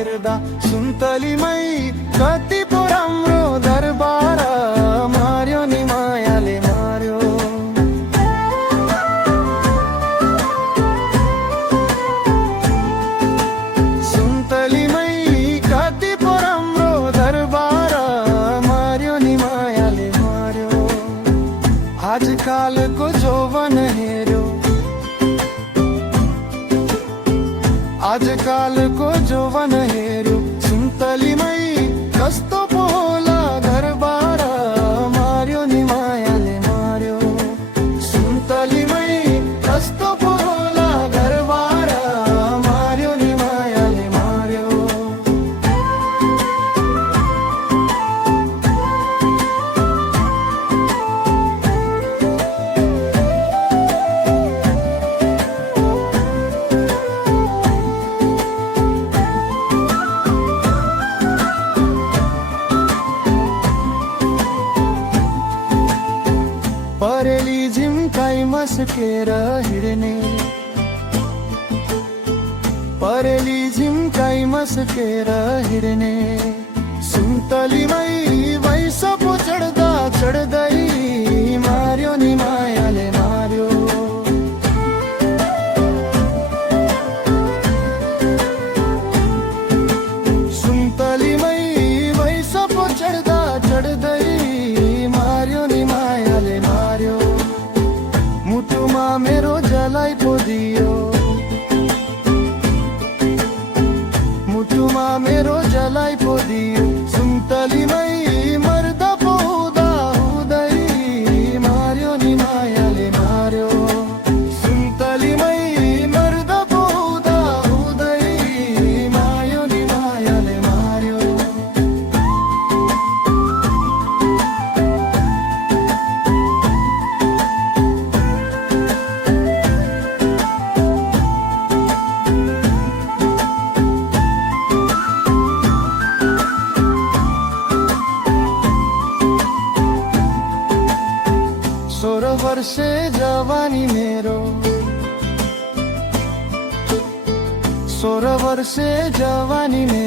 हेर्दा सुन्तलीमै कति पो राम्रो दरबार मार्यो नि मायाले मार्यो। सुन्तलीमै कति पो राम्रो दरबार मार्यो नि मायाले मार्यो। आजकालको जौवन हेर्यो, आजकालको जौवन हेर्यो सुन्तलीमै कस्तो पो होला घरबार मार्यो नि मायाले मार्यो। सुन्तलीमै कस्तो पो होला घरबार मार्यो नि मायाले मार्यो। परेली झिम्काई मस्केर हिँड्ने, परेली झिम्काई मस्केर हिँड्ने सुन्तलीमै भैँस पो चढ्दा चढ्दै मार्यो नि मायाले मार्यो। सुन्तलीमै भैँस पो चढ्दा चढ्दै मार्यो नि मायाले मार्यो। मुटुमा मेरो जलाई पो दियो, मुटुमा मेरो जलाई पो दियो सुन्तलीमै मर्दा पो हुँदा हुँदै मार्यो नि मायाले मार्यो। सुन्तलीमै मर्दा पो हुँदा हुँदै मार्यो नि मायाले मार्यो। सोह्र वर्षे जवानी मेरो, 16 वर्षे जवानी मेरो